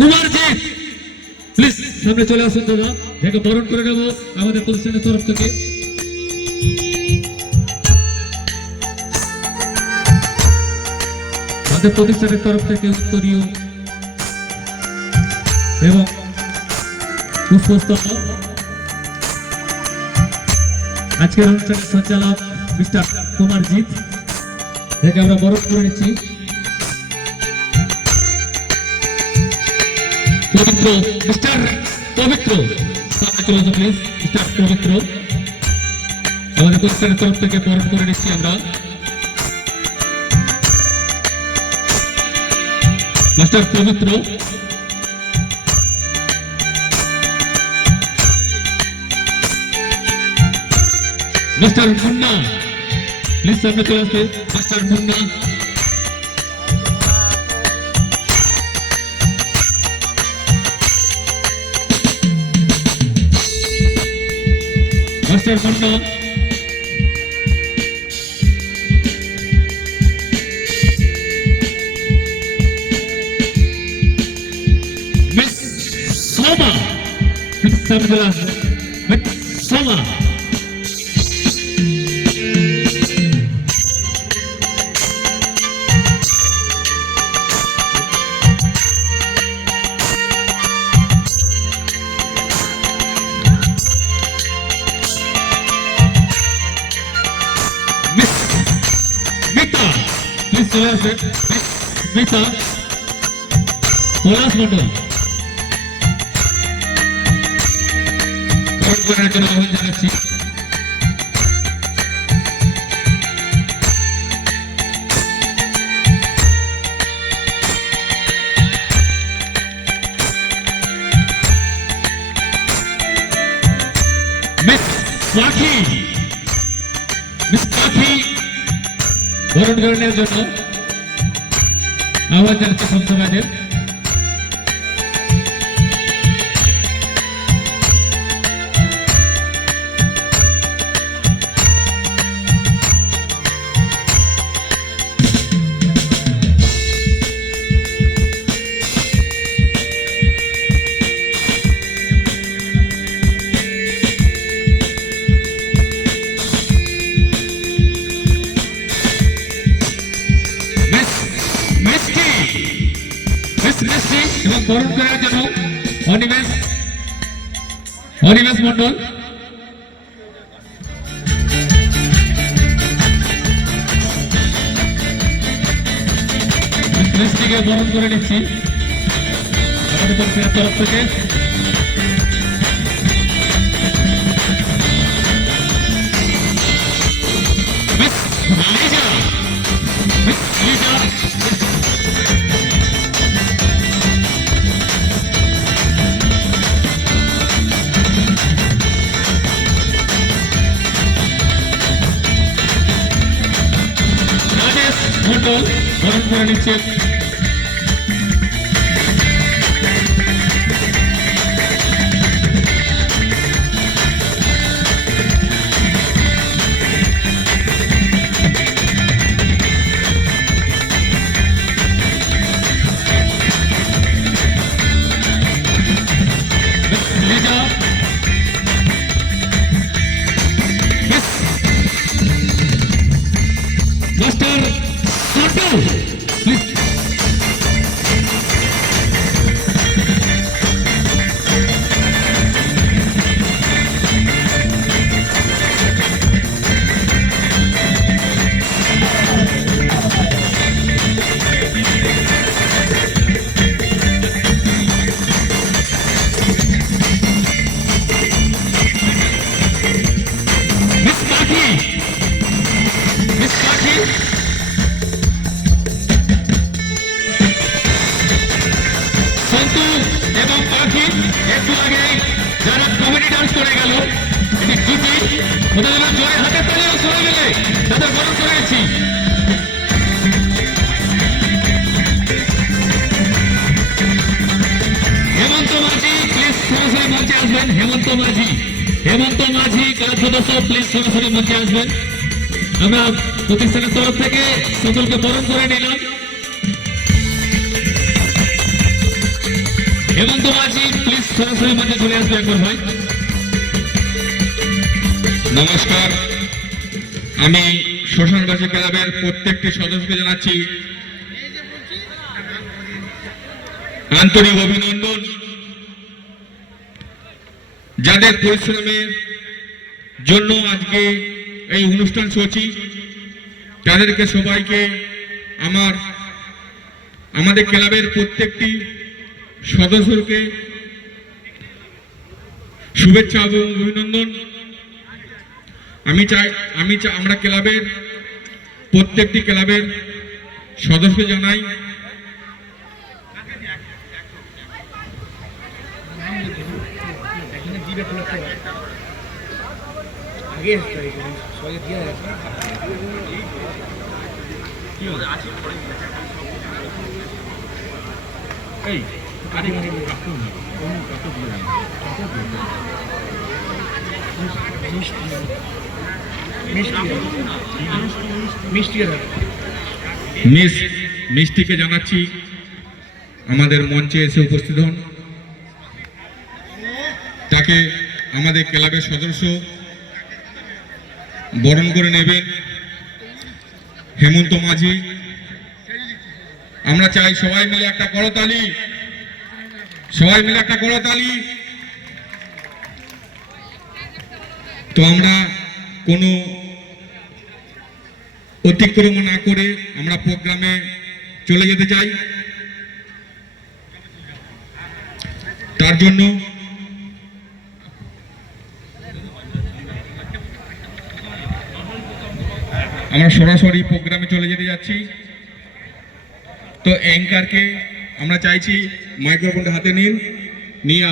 কুমারজিৎ প্লিজ সামনে চলে আসুন দাদা, যাকে বরণ করে নেব আমাদের প্রতিষ্ঠানের তরফ থেকে। আমাদের প্রতিষ্ঠানের তরফ থেকে উত্তরীয় এবং পুষ্পস্তবক আজকের অনুষ্ঠানের সঞ্চালক মিস্টার কুমারজিৎ, যাকে আমরা বরণ করে নিচ্ছি। পবিত্র মিস্টার পবিত্র সামনে চলে আসুন প্লিজ। মিস্টার পবিত্র আমাদের প্রতিষ্ঠানের তরফ থেকে বরণ করে নিচ্ছি আমরা। মিস্টার পবিত্র মিস্টার মুন্না প্লিজ সামনে চলে আসবে। মিস্টার মুন্না মিস্টার মুন্না মিস সোমা প্লিজ সামনে চলে আসবে। মিস সোমা চলে আসবে। মিতা পলাশ মন্ডল বরণ করার জন্য আহ্বান জানাচ্ছি। মিস পাখি বরণ করে নেওয়ার জন্য আহ্বান জানাচ্ছি সমাজের। এবং বরণ করার জন্য অনিমেষ মন্ডল মিষ্টিকে বরণ করে নিচ্ছি আমাদের পরিষদের তরফ থেকে। মন্ডল বরণ করে নিচ্ছে। সন্তু এবং পাখি একটু আগে যারা কমেডি ডান্স করে গেল, এটি জুটি ওদের জোরে হাতের তালিও চলে গেলে তাদের বরণ করেছি। হেমন্ত মাঝি প্লিজ সরাসরি মঞ্চে আসবেন। হেমন্ত মাঝি ক্লাব সদস্য প্লিজ সরাসরি মঞ্চে আসবেন। আমরা প্রতিষ্ঠানের তরফ থেকে সকলকে বরণ করে নিলাম। হেমন্ত মাঝি প্লিজ সরাসরি মধ্যে চলে আসবে একবার ভাই। নমস্কার, আমি শ্মশানবাসী ক্লাবের প্রত্যেকটি সদস্যকে জানাচ্ছি আন্তরিক অভিনন্দন। যাদের পরিশ্রমের জন্য আজকে এই অনুষ্ঠান সূচি, তাদেরকে সবাইকে আমাদের ক্লাবের প্রত্যেকটি সদস্যকে শুভেচ্ছা এবং অভিনন্দন। আমরা ক্লাবের প্রত্যেকটি ক্লাবের সদস্য জানাই মিস মিষ্টিকে জানাচ্ছি আমাদের মঞ্চে এসে উপস্থিত হন। তাকে আমাদের ক্লাবের সদস্য বরণ করে নেবেন হেমন্ত মাঝি। আমরা চাই সবাই মিলে একটা করতালি, সবাই মিলে একটা করতালি। তো আমরা কোনো অতিক্রম না করে আমরা প্রোগ্রামে চলে যেতে চাই। তার জন্য আমরা সরাসরি প্রোগ্রামে চলে যেতে যাচ্ছি। তো অ্যাঙ্কারকে আমরা চাইছি মাইক্রোফোনটা হাতে নিয়ে